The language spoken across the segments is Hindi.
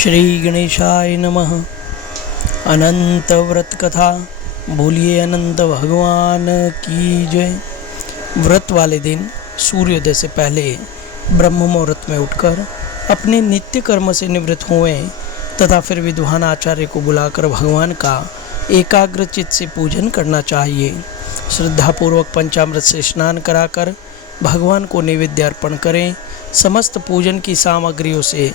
श्री गणेशाय नमः। अनंत व्रत कथा। बोलिए अनंत भगवान की जय। व्रत वाले दिन सूर्योदय से पहले ब्रह्म मुहूर्त में उठकर अपने नित्य कर्म से निवृत्त हुए तथा फिर विद्वान आचार्य को बुलाकर भगवान का एकाग्र चित्त से पूजन करना चाहिए। श्रद्धापूर्वक पंचामृत से स्नान कराकर भगवान को नैवेद्य अर्पण करें। समस्त पूजन की सामग्रियों से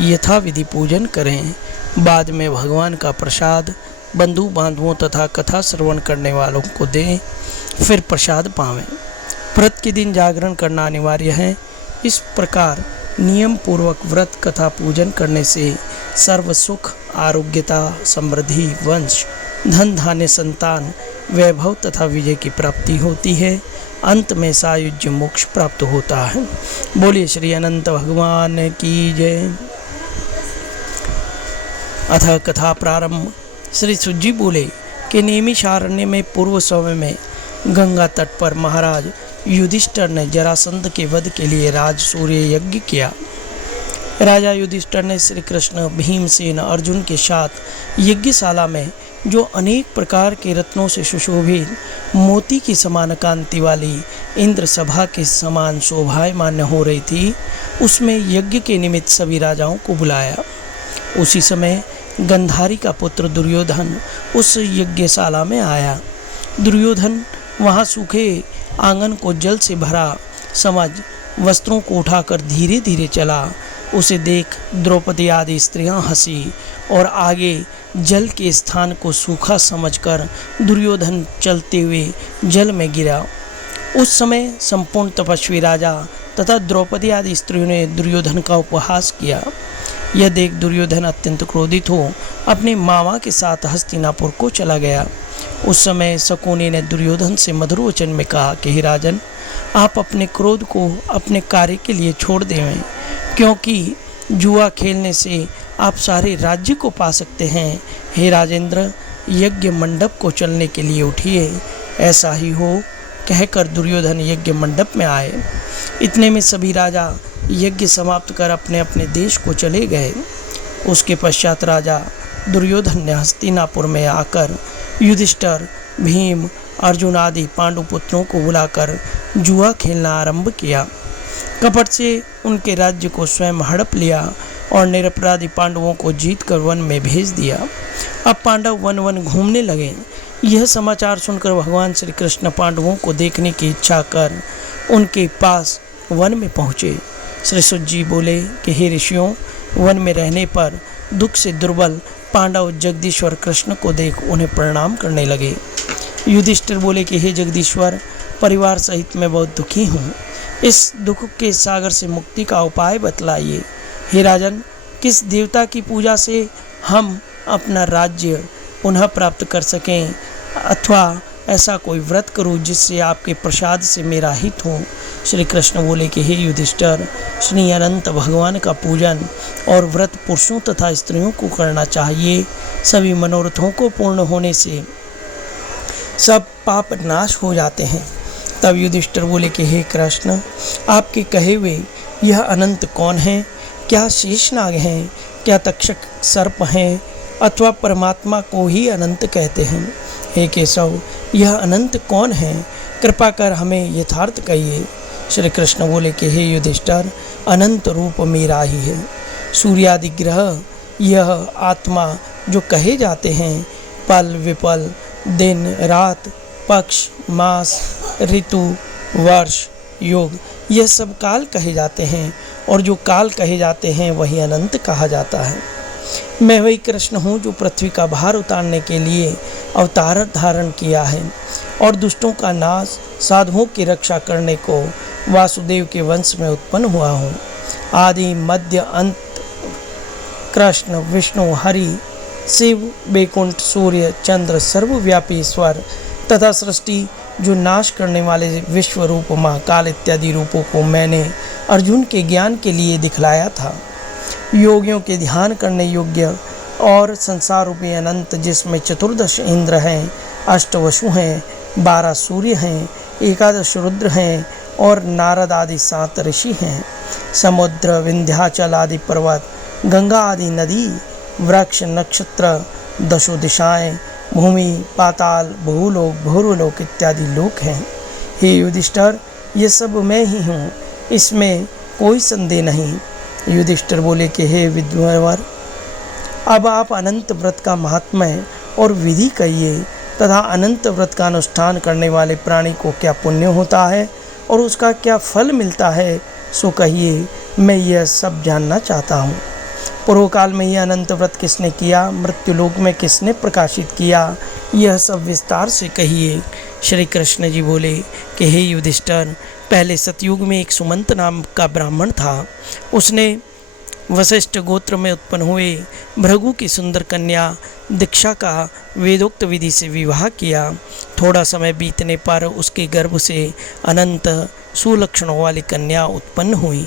यथाविधि पूजन करें। बाद में भगवान का प्रसाद बंधु बांधवों तथा कथा श्रवण करने वालों को दें, फिर प्रसाद पावें। व्रत के दिन जागरण करना अनिवार्य है। इस प्रकार नियम पूर्वक व्रत कथा पूजन करने से सर्व सुख, आरोग्यता, समृद्धि, वंश, धन धान्य, संतान, वैभव तथा विजय की प्राप्ति होती है। अंत में सायुज्य मोक्ष प्राप्त होता है। बोलिए श्री अनंत भगवान की जय। अथ कथा प्रारंभ। श्री सुजी बोले कि नैमिषारण्य में पूर्व समय में गंगा तट पर महाराज युधिष्ठिर ने जरासंध के वध के लिए राजसूय यज्ञ किया। राजा युधिष्ठिर ने श्री कृष्ण, भीमसेन, अर्जुन के साथ यज्ञशाला में जो अनेक प्रकार के रत्नों से सुशोभित मोती की समान कांति वाली इंद्र सभा के समान शोभायमान हो रही थी, उसमें यज्ञ के निमित्त सभी राजाओं को बुलाया। उसी समय गंधारी का पुत्र दुर्योधन उस यज्ञशाला में आया। दुर्योधन वहाँ सूखे आंगन को जल से भरा समझ वस्त्रों को उठाकर धीरे धीरे चला। उसे देख द्रौपदी आदि स्त्रियां हंसी और आगे जल के स्थान को सूखा समझकर दुर्योधन चलते हुए जल में गिरा। उस समय संपूर्ण तपस्वी राजा तथा द्रौपदी आदि स्त्रियों ने दुर्योधन का उपहास किया। यह देख दुर्योधन अत्यंत क्रोधित हो अपने मामा के साथ हस्तिनापुर को चला गया। उस समय शकुनी ने दुर्योधन से मधुर वचन में कहा कि हे राजन, आप अपने क्रोध को अपने कार्य के लिए छोड़ देवें, क्योंकि जुआ खेलने से आप सारे राज्य को पा सकते हैं। हे राजेंद्र, यज्ञ मंडप को चलने के लिए उठिए। ऐसा ही हो कहकर दुर्योधन यज्ञ मंडप में आए। इतने में सभी राजा यज्ञ समाप्त कर अपने अपने देश को चले गए। उसके पश्चात राजा दुर्योधन ने हस्तिनापुर में आकर युधिष्ठिर, भीम, अर्जुन आदि पांडु पुत्रों को बुलाकर जुआ खेलना आरंभ किया। कपट से उनके राज्य को स्वयं हड़प लिया और निरपराधी पांडवों को जीतकर वन में भेज दिया। अब पांडव वन वन घूमने लगे। यह समाचार सुनकर भगवान श्री कृष्ण पांडवों को देखने की इच्छा कर उनके पास वन में पहुँचे। श्री सुजी बोले कि हे ऋषियों, वन में रहने पर दुख से दुर्बल पांडव जगदीश्वर कृष्ण को देख उन्हें प्रणाम करने लगे। युधिष्ठिर बोले कि हे जगदीश्वर, परिवार सहित मैं बहुत दुखी हूँ। इस दुख के सागर से मुक्ति का उपाय बतलाइए। हे राजन, किस देवता की पूजा से हम अपना राज्य पुनः प्राप्त कर सकें, अथवा ऐसा कोई व्रत करूं जिससे आपके प्रसाद से मेरा हित हो। श्री कृष्ण बोले कि हे युधिष्ठिर, श्री अनंत भगवान का पूजन और व्रत पुरुषों तथा स्त्रियों को करना चाहिए। सभी मनोरथों को पूर्ण होने से सब पाप नाश हो जाते हैं। तब युधिष्ठिर बोले कि हे कृष्ण, आपके कहे हुए यह अनंत कौन है? क्या शेषनाग हैं? क्या तक्षक सर्प हैं? अथवा परमात्मा को ही अनंत कहते हैं? हे केशव, यह अनंत कौन है? कृपा कर हमें यथार्थ कहिए। श्री कृष्ण बोले कि हे युधिष्ठिर, अनंत रूप मेरा ही है। सूर्यादि ग्रह, यह आत्मा जो कहे जाते हैं, पल विपल, दिन रात, पक्ष मास, ऋतु, वर्ष, युग, यह सब काल कहे जाते हैं, और जो काल कहे जाते हैं वही अनंत कहा जाता है। मैं वही कृष्ण हूँ जो पृथ्वी का भार उतारने के लिए अवतार धारण किया है और दुष्टों का नाश, साधुओं की रक्षा करने को वासुदेव के वंश में उत्पन्न हुआ हूँ। आदि मध्य अंत कृष्ण, विष्णु, हरि, शिव, बैकुंठ, सूर्य, चंद्र, सर्वव्यापी ईश्वर तथा सृष्टि जो नाश करने वाले विश्व रूप, महाकाल इत्यादि रूपों को मैंने अर्जुन के ज्ञान के लिए दिखलाया था। योगियों के ध्यान करने योग्य और संसार रूपी अनंत, जिसमें 14 इंद्र हैं, 8 वसु हैं, 12 सूर्य हैं, 11 रुद्र हैं और नारद आदि 7 ऋषि हैं। समुद्र, विंध्याचल आदि पर्वत, गंगा आदि नदी, वृक्ष, नक्षत्र, दशो दिशाएं, भूमि, पाताल, भूलोक, भूर्लोक इत्यादि लोक हैं। हे युधिष्ठिर, ये सब मैं ही हूँ, इसमें कोई संदेह नहीं। युधिष्ठिर बोले कि हे विद्वानवर, अब आप अनंत व्रत का महात्म्य और विधि कहिए तथा अनंत व्रत का अनुष्ठान करने वाले प्राणी को क्या पुण्य होता है और उसका क्या फल मिलता है, सो कहिए, मैं यह सब जानना चाहता हूँ। पूर्व काल में यह अनंत व्रत किसने किया, मृत्युलोक में किसने प्रकाशित किया, यह सब विस्तार से कहिए। श्री कृष्ण जी बोले कि हे युधिष्ठिर, पहले सतयुग में एक सुमंत नाम का ब्राह्मण था। उसने वशिष्ठ गोत्र में उत्पन्न हुए भृगु की सुंदर कन्या दीक्षा का वेदोक्त विधि से विवाह किया। थोड़ा समय बीतने पर उसके गर्भ से अनंत सुलक्षणों वाली कन्या उत्पन्न हुई।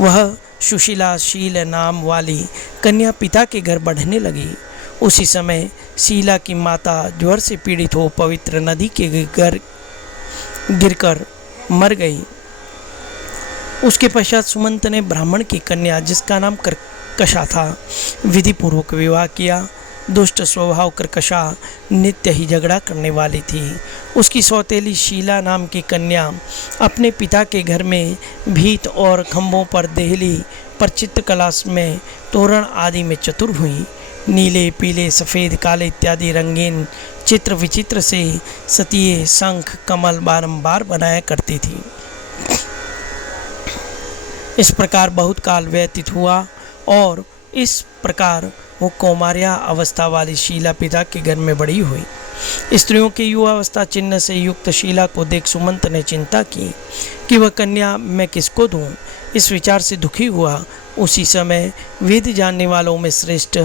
वह सुशीला शील नाम वाली कन्या पिता के घर बढ़ने लगी। उसी समय शीला की माता ज्वर से पीड़ित हो पवित्र नदी के गिरकर मर गई। उसके पश्चात सुमंत ने ब्राह्मण की कन्या, जिसका नाम कर्कशा था, विधि पूर्वक विवाह किया। दुष्ट स्वभाव कर्कशा नित्य ही झगड़ा करने वाली थी। उसकी सौतेली शीला नाम की कन्या अपने पिता के घर में भीत और खंभों पर देहली पर चित्रकला में तोरण आदि में चतुर हुई। नीले, पीले, सफ़ेद, काले इत्यादि रंगीन चित्र विचित्र से सतिये, शंख, कमल बारंबार बनाया करती थी। इस प्रकार बहुत काल व्यतीत हुआ और इस प्रकार वो कौमार्या अवस्था वाली शीला पिता के घर में बड़ी हुई। स्त्रियों की युवावस्था चिन्ह से युक्त शीला को देख सुमंत ने चिंता की कि वह कन्या मैं किसको दूं। इस विचार से दुखी हुआ। उसी समय वेद जानने वालों में श्रेष्ठ,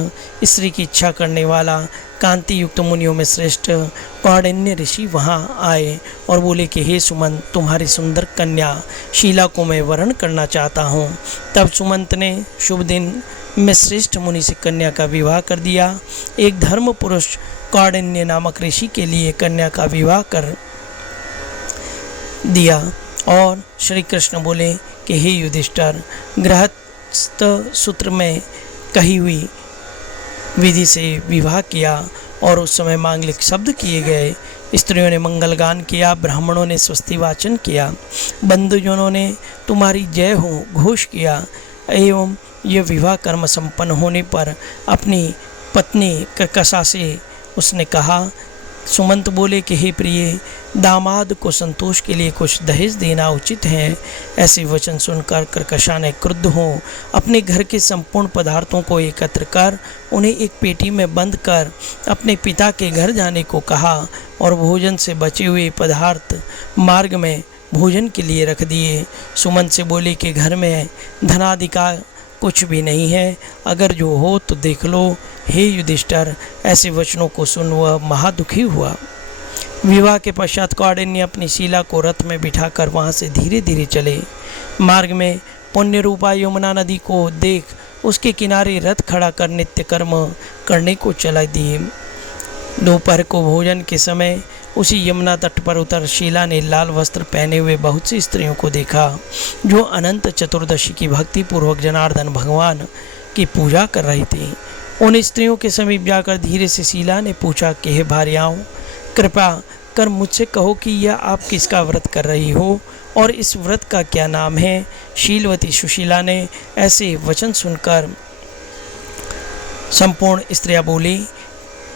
स्त्री की इच्छा करने वाला, कांति युक्त मुनियों में श्रेष्ठ कौंडिन्य ऋषि वहाँ आए और बोले कि हे सुमंत, तुम्हारी सुंदर कन्या शीला को मैं वरण करना चाहता हूँ। तब सुमंत ने शुभ दिन में श्रेष्ठ मुनि से कन्या का विवाह कर दिया। एक धर्म पुरुष कौंडिन्य नामक ऋषि के लिए कन्या का विवाह कर दिया और श्री कृष्ण बोले कि हे युधिष्ठिर, गृहस्थ सूत्र में कही हुई विधि से विवाह किया और उस समय मांगलिक शब्द किए गए। स्त्रियों ने मंगल गान किया, ब्राह्मणों ने स्वस्ति वाचन किया, बंधुजनों ने तुम्हारी जय हो घोष किया। एवं यह विवाह कर्म संपन्न होने पर अपनी पत्नी कर्कशा से उसने कहा। सुमंत बोले कि हे प्रिय, दामाद को संतोष के लिए कुछ दहेज देना उचित है। ऐसे वचन सुनकर कर्कशा ने क्रुद्ध हो अपने घर के संपूर्ण पदार्थों को एकत्र कर उन्हें एक पेटी में बंद कर अपने पिता के घर जाने को कहा और भोजन से बचे हुए पदार्थ मार्ग में भोजन के लिए रख दिए। सुमंत से बोले कि घर में धनादि का कुछ भी नहीं है, अगर जो हो तो देख लो। हे युधिष्ठिर, ऐसे वचनों को सुन वह महादुखी हुआ। विवाह के पश्चात कौंडिन्य अपनी शीला को रथ में बिठाकर वहाँ से धीरे धीरे चले। मार्ग में पुण्य रूपा यमुना नदी को देख उसके किनारे रथ खड़ा कर नित्य कर्म करने को चला दिए। दोपहर को भोजन के समय उसी यमुना तट पर उतर शीला ने लाल वस्त्र पहने हुए बहुत सी स्त्रियों को देखा जो अनंत चतुर्दशी की भक्ति पूर्वक जनार्दन भगवान की पूजा कर रही थी। उन स्त्रियों के समीप जाकर धीरे से शीला ने पूछा कि हे भार्याओं, कृपा कर मुझसे कहो कि यह आप किसका व्रत कर रही हो और इस व्रत का क्या नाम है। शीलवती सुशीला ने ऐसे वचन सुनकर संपूर्ण स्त्रियां बोली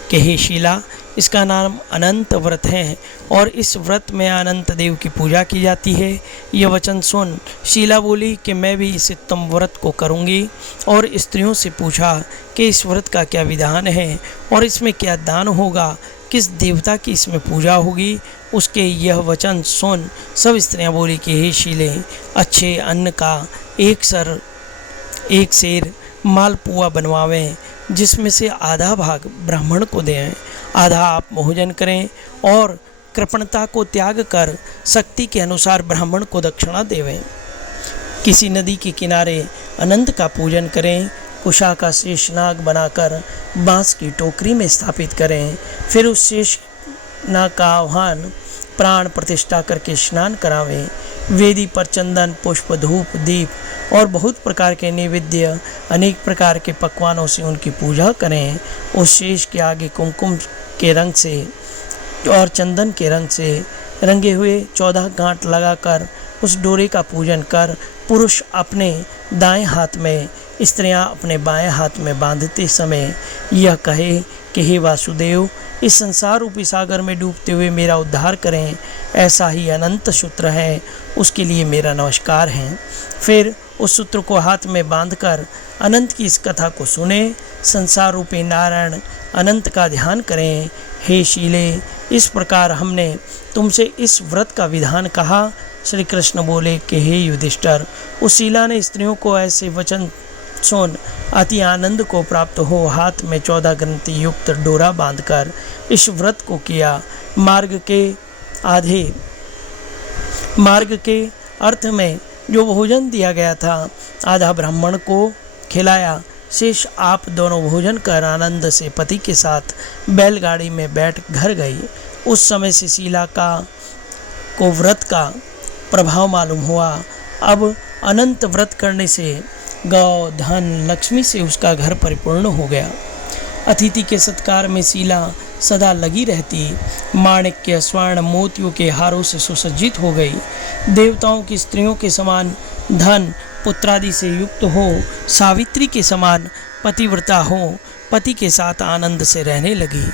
कि हे शीला, इसका नाम अनंत व्रत है और इस व्रत में अनंत देव की पूजा की जाती है। यह वचन सुन शीला बोली कि मैं भी इस उत्तम व्रत को करूंगी और स्त्रियों से पूछा कि इस व्रत का क्या विधान है और इसमें क्या दान होगा, किस देवता की इसमें पूजा होगी। उसके यह वचन सुन सब स्त्रियां बोली कि हे शीले, अच्छे अन्न का एक सेर मालपुआ बनवावें, जिसमें से आधा भाग ब्राह्मण को दें, आधा आप भोजन करें और कृपणता को त्याग कर शक्ति के अनुसार ब्राह्मण को दक्षिणा देवें। किसी नदी के किनारे अनंत का पूजन करें, उषा का शेषनाग बनाकर बांस की टोकरी में स्थापित करें, फिर उस शेषनाग का आह्वान प्राण प्रतिष्ठा करके स्नान करावें। वेदी पर चंदन, पुष्प, धूप, दीप और बहुत प्रकार के नैवेद्य, अनेक प्रकार के पकवानों से उनकी पूजा करें। उस शेष के आगे कुमकुम के रंग से और चंदन के रंग से रंगे हुए 14 गांठ लगाकर उस डोरे का पूजन कर पुरुष अपने दाएं हाथ में, स्त्रियां अपने बाएं हाथ में बांधते समय यह कहे कि हे वासुदेव, इस संसार रूपी सागर में डूबते हुए मेरा उद्धार करें। ऐसा ही अनंत सूत्र है, उसके लिए मेरा नमस्कार है। फिर उस सूत्र को हाथ में बांधकर अनंत की इस कथा को सुने। संसार रूपी नारायण अनंत का ध्यान करें। हे शीले, इस प्रकार हमने तुमसे इस व्रत का विधान कहा। श्री कृष्ण बोले कि हे युधिष्ठिर, उस शीला ने स्त्रियों को ऐसे वचन सुन अति आनंद को प्राप्त हो हाथ में 14 ग्रंथि युक्त डोरा बांधकर इस व्रत को किया। मार्ग के अर्थ में जो भोजन दिया गया था आधा ब्राह्मण को खिलाया, शेष आप दोनों भोजन कर आनंद से पति के साथ बैलगाड़ी में बैठ घर गई। उस समय से शीला को व्रत का प्रभाव मालूम हुआ। अब अनंत व्रत करने से गौ, धन, लक्ष्मी से उसका घर परिपूर्ण हो गया। अतिथि के सत्कार में शीला सदा लगी रहती। माणिक्य, स्वर्ण, मोतियों के हारों से सुसज्जित हो गई। देवताओं की स्त्रियों के समान धन पुत्रादि से युक्त हो, सावित्री के समान पतिव्रता हो, पति के साथ आनंद से रहने लगी।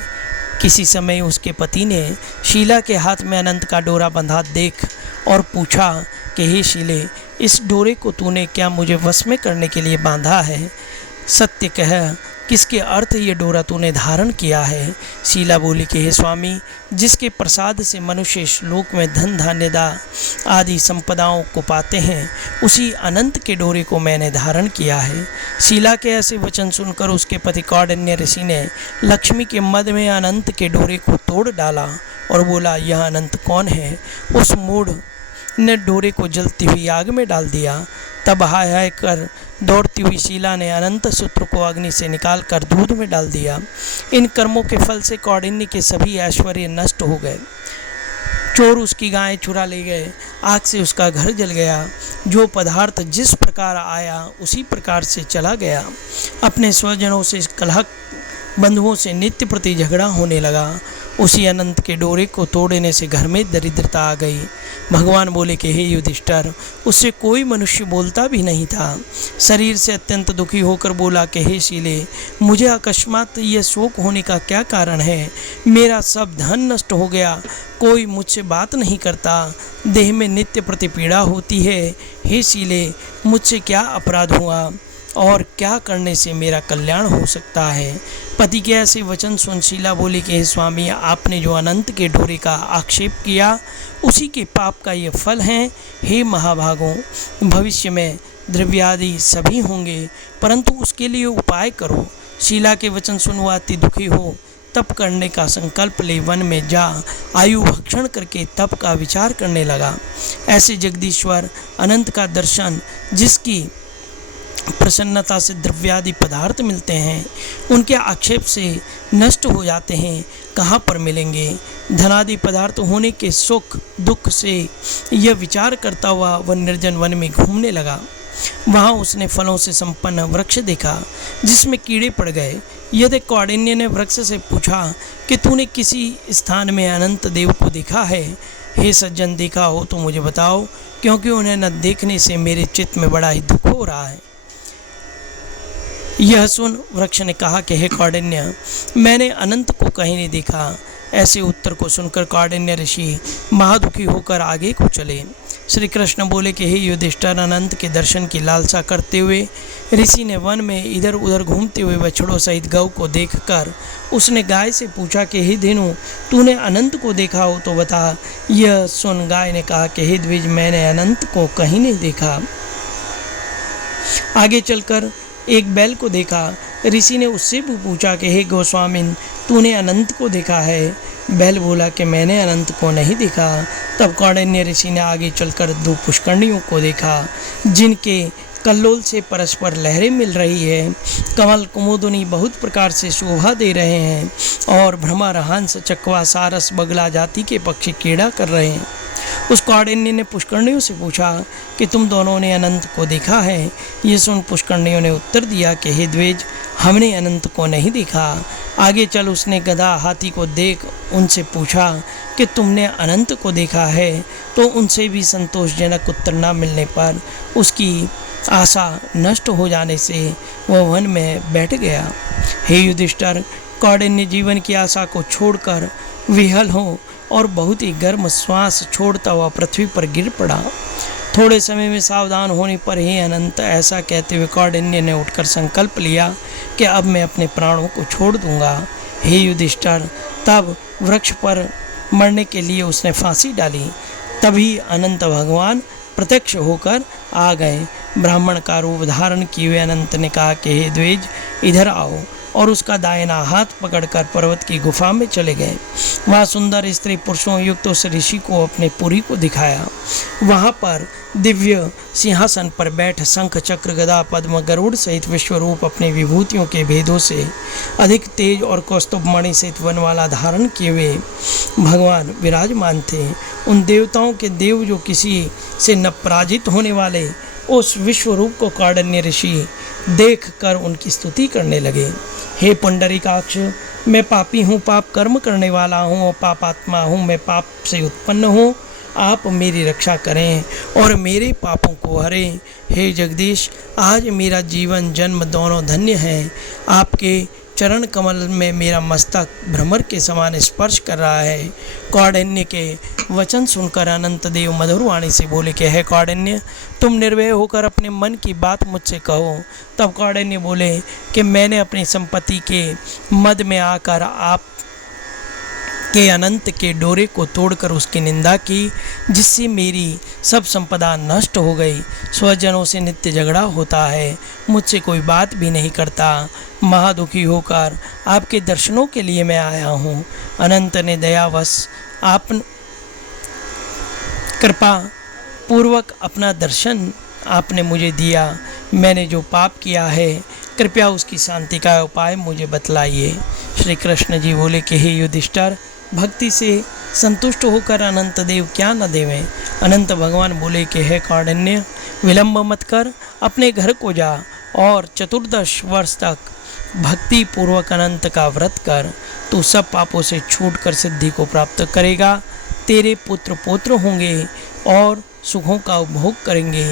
किसी समय उसके पति ने शीला के हाथ में अनंत का डोरा बंधा देख और पूछा कि हे शीले, इस डोरे को तूने क्या मुझे वश में करने के लिए बांधा है? सत्य कह, किसके अर्थ ये डोरा तूने धारण किया है? शीला बोली कि हे स्वामी, जिसके प्रसाद से मनुष्य श्लोक में धन, धान्यदा आदि संपदाओं को पाते हैं, उसी अनंत के डोरे को मैंने धारण किया है। शीला के ऐसे वचन सुनकर उसके पति कौंडिन्य ऋषि ने लक्ष्मी के मद में अनंत के डोरे को तोड़ डाला और बोला, यह अनंत कौन है? उस मूढ़ ने डोरे को जलती हुई आग में डाल दिया। तब हाय हाय कर दौड़ती हुई शीला ने अनंत सूत्र को अग्नि से निकालकर दूध में डाल दिया। इन कर्मों के फल से कौंडिन्य के सभी ऐश्वर्य नष्ट हो गए। चोर उसकी गायें चुरा ले गए, आग से उसका घर जल गया। जो पदार्थ जिस प्रकार आया उसी प्रकार से चला गया। अपने स्वजनों से कलह, बंधुओं से नित्य प्रति झगड़ा होने लगा। उसी अनंत के डोरे को तोड़ने से घर में दरिद्रता आ गई। भगवान बोले कि हे युधिष्ठिर, उससे कोई मनुष्य बोलता भी नहीं था। शरीर से अत्यंत दुखी होकर बोला कि हे शीले, मुझे अकस्मात ये शोक होने का क्या कारण है? मेरा सब धन नष्ट हो गया, कोई मुझसे बात नहीं करता, देह में नित्य प्रति पीड़ा होती है। हे शीले, मुझसे क्या अपराध हुआ और क्या करने से मेरा कल्याण हो सकता है? पति के ऐसे वचन सुन शीला बोली कि हे स्वामी, आपने जो अनंत के डोरे का आक्षेप किया उसी के पाप का ये फल है। हे महाभागों, भविष्य में द्रव्यादि सभी होंगे, परंतु उसके लिए उपाय करो। शीला के वचन सुन वह अति दुखी हो तप करने का संकल्प ले वन में जा आयु भक्षण करके तप का विचार करने लगा। ऐसे जगदीश्वर अनंत का दर्शन, जिसकी प्रसन्नता से द्रव्यादि पदार्थ मिलते हैं, उनके आक्षेप से नष्ट हो जाते हैं, कहाँ पर मिलेंगे? धनादि पदार्थ होने के सुख दुख से यह विचार करता हुआ वह निर्जन वन में घूमने लगा। वहाँ उसने फलों से संपन्न वृक्ष देखा जिसमें कीड़े पड़ गए। यदि कौंडिन्य ने वृक्ष से पूछा कि तूने किसी स्थान में अनंत देव को देखा है? हे सज्जन, देखा हो तो मुझे बताओ, क्योंकि उन्हें न देखने से मेरे चित्त में बड़ा ही दुख हो रहा है। यह सुन वृक्ष ने कहा कि हे कौंडिन्य, मैंने अनंत को कहीं नहीं देखा। ऐसे उत्तर को सुनकर कौंडिन्य ऋषि महादुखी होकर आगे को चले। श्री कृष्ण बोले कि हे युधिष्ठिर, अनंत के दर्शन की लालसा करते हुए ऋषि ने वन में इधर उधर घूमते हुए बछड़ों सहित गौ को देखकर उसने गाय से पूछा कि हे धेनु, तूने अनंत को देखा हो तो बता। यह सुन गाय ने कहा कि हे द्विज, मैंने अनंत को कहीं नहीं देखा। आगे चलकर एक बैल को देखा। ऋषि ने उससे भी पूछा कि हे गोस्वामिन, तूने अनंत को देखा है? बैल बोला कि मैंने अनंत को नहीं देखा। तब कौंडिन्य ऋषि ने आगे चलकर 2 पुष्करणियों को देखा जिनके कल्लोल से परस्पर लहरें मिल रही है। कमल कुमुदुनी बहुत प्रकार से शोभा दे रहे हैं और भ्रमर, हंस, चकवा, सारस, बगला जाति के पक्षी क्रीड़ा कर रहे हैं। उस कौंडिन्य ने पुष्करनियों से पूछा कि तुम दोनों ने अनंत को देखा है? ये सुन पुष्करनियों ने उत्तर दिया कि हे द्विज, हमने अनंत को नहीं देखा। आगे चल उसने गधा हाथी को देख उनसे पूछा कि तुमने अनंत को देखा है? तो उनसे भी संतोषजनक उत्तर न मिलने पर उसकी आशा नष्ट हो जाने से वह वन में बैठ गया। हे युधिष्ठिर, कौंडिन्य जीवन की आशा को छोड़कर विहल हो और बहुत ही गर्म श्वास छोड़ता हुआ पृथ्वी पर गिर पड़ा। थोड़े समय में सावधान होने पर हे अनंत, ऐसा कहते हुए कौंडिन्य ने उठकर संकल्प लिया कि अब मैं अपने प्राणों को छोड़ दूंगा। हे युधिष्ठिर, तब वृक्ष पर मरने के लिए उसने फांसी डाली। तभी अनंत भगवान प्रत्यक्ष होकर आ गए। ब्राह्मण का रूप धारण किए हुए अनंत ने कहा कि हे द्विज, इधर आओ, और उसका दाहिना हाथ पकड़कर पर्वत की गुफा में चले गए। वहाँ सुंदर स्त्री पुरुषों युक्त उस ऋषि को अपने पुरी को दिखाया। वहाँ पर दिव्य सिंहासन पर बैठ शंख चक्र गदा पद्म गरुड़ सहित विश्वरूप अपने विभूतियों के भेदों से अधिक तेज और कौस्तुभ मणि सहित वनवाला धारण किए हुए भगवान विराजमान थे। उन देवताओं के देव जो किसी से न पराजित होने वाले उस विश्वरूप को कौंडिन्य ऋषि देख कर उनकी स्तुति करने लगे। हे पुंडरीकाक्ष, मैं पापी हूँ, पाप कर्म करने वाला हूँ और पापात्मा हूँ। मैं पाप से उत्पन्न हूँ। आप मेरी रक्षा करें और मेरे पापों को हरें। हे जगदीश, आज मेरा जीवन जन्म दोनों धन्य हैं। आपके चरण कमल में मेरा मस्तक भ्रमर के समान स्पर्श कर रहा है। कौंडिन्य के वचन सुनकर अनंत देव मधुर वाणी से बोले कि हे कौंडिन्य, तुम निर्भय होकर अपने मन की बात मुझसे कहो। तब कौंडिन्य बोले कि मैंने अपनी संपत्ति के मद में आकर आप के अनंत के डोरे को तोड़कर उसकी निंदा की, जिससे मेरी सब संपदा नष्ट हो गई। स्वजनों से नित्य झगड़ा होता है, मुझसे कोई बात भी नहीं करता। महादुखी होकर आपके दर्शनों के लिए मैं आया हूँ। अनंत ने दयावश आप कृपा पूर्वक अपना दर्शन आपने मुझे दिया। मैंने जो पाप किया है, कृपया उसकी शांति का उपाय मुझे बतलाइए। श्री कृष्ण जी बोले कि हे युधिष्ठिर, भक्ति से संतुष्ट होकर अनंत देव क्या न देवें। अनंत भगवान बोले कि हे कौंडिन्य, विलंब मत कर, अपने घर को जा और 14 वर्ष तक भक्ति पूर्वक अनंत का व्रत कर। तू सब पापों से छूटकर सिद्धि को प्राप्त करेगा। तेरे पुत्र पौत्र होंगे और सुखों का उपभोग करेंगे।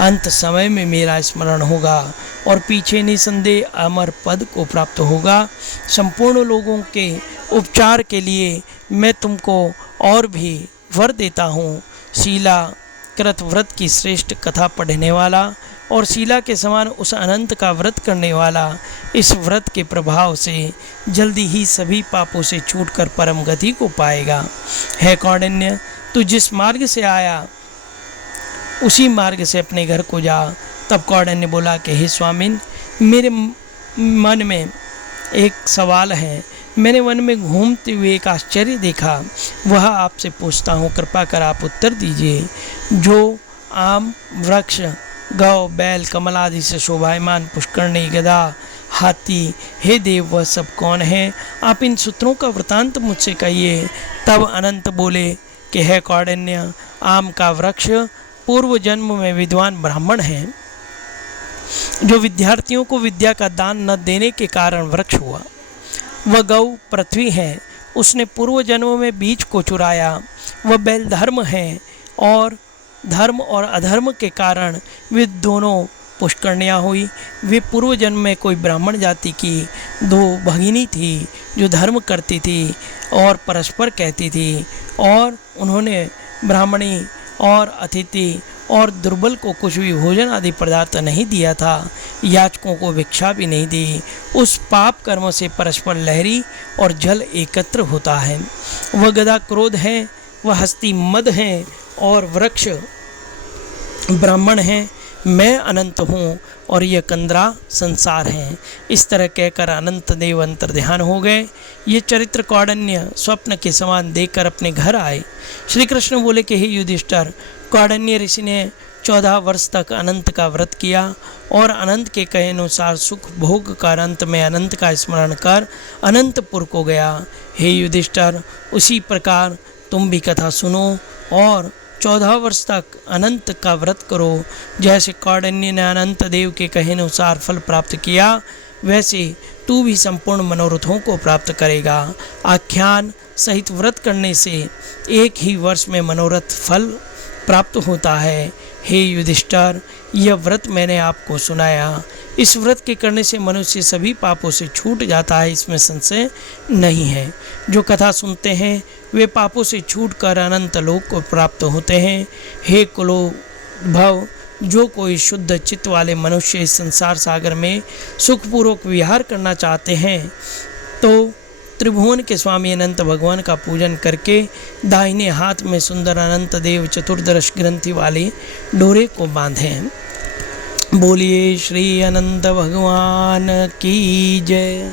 अंत समय में मेरा स्मरण होगा और पीछे निसंदेह अमर पद को प्राप्त होगा। संपूर्ण लोगों के उपचार के लिए मैं तुमको और भी वर देता हूँ। शीला कृत व्रत की श्रेष्ठ कथा पढ़ने वाला और शीला के समान उस अनंत का व्रत करने वाला इस व्रत के प्रभाव से जल्दी ही सभी पापों से छूटकर परम गति को पाएगा। हे कौंडिन्य, तू जिस मार्ग से आया उसी मार्ग से अपने घर को जा। तब कौंडिन्य बोला कि हे स्वामिन, मेरे मन में एक सवाल है। मैंने वन में घूमते हुए एक आश्चर्य देखा, वह आपसे पूछता हूँ, कृपा कर आप उत्तर दीजिए। जो आम वृक्ष गौ बैल कमल आदि से शोभायमान पुष्करणी गदा हाथी, हे देव वह सब कौन है? आप इन सूत्रों का वृतांत मुझसे कहिए। तब अनंत बोले कि हे कौंडिन्य, आम का वृक्ष पूर्व जन्म में विद्वान ब्राह्मण हैं, जो विद्यार्थियों को विद्या का दान न देने के कारण वृक्ष हुआ। वह गौ पृथ्वी है, उसने पूर्व जन्म में बीज को चुराया। वह बैल धर्म है और धर्म और अधर्म के कारण वे दोनों पुष्करणियाँ हुई। वे पूर्व जन्म में कोई ब्राह्मण जाति की 2 भगिनी थी जो धर्म करती थी और परस्पर कहती थी, और उन्होंने ब्राह्मणी और अतिथि और दुर्बल को कुछ भी भोजन आदि पदार्थ नहीं दिया था, याचकों को भिक्षा भी नहीं दी। उस पाप कर्म से परस्पर लहरी और जल एकत्र होता है। वह गदा क्रोध है, वह हस्ती मद है और वृक्ष ब्राह्मण है। मैं अनंत हूँ और यह कंदरा संसार है। इस तरह कहकर अनंत देव अंतर ध्यान हो गए। ये चरित्र कौंडिन्य स्वप्न के समान देखकर अपने घर आए। श्री कृष्ण बोले कि हे युधिष्ठिर, कौंडिन्य ऋषि ने 14 वर्ष तक अनंत का व्रत किया और अनंत के कहे अनुसार सुख भोग कर अंत में अनंत का स्मरण कर अनंतपुर को गया। हे युधिष्ठिर, उसी प्रकार तुम भी कथा सुनो और 14 वर्ष तक अनंत का व्रत करो। जैसे कौंडिन्य ने अनंत देव के कहे अनुसार फल प्राप्त किया, वैसे तू भी संपूर्ण मनोरथों को प्राप्त करेगा। आख्यान सहित व्रत करने से एक ही वर्ष में मनोरथ फल प्राप्त होता है। हे युधिष्ठिर, यह व्रत मैंने आपको सुनाया। इस व्रत के करने से मनुष्य सभी पापों से छूट जाता है, इसमें संशय नहीं है। जो कथा सुनते हैं वे पापों से छूटकर अनंत लोक को प्राप्त होते हैं। हे कुलोद्भव, जो कोई शुद्ध चित्त वाले मनुष्य इस संसार सागर में सुखपूर्वक विहार करना चाहते हैं, तो त्रिभुवन के स्वामी अनंत भगवान का पूजन करके दाहिने हाथ में सुंदर अनंत देव चतुर्दश ग्रंथि वाले डोरे को बांधें। बोलिए श्री अनंत भगवान की जय।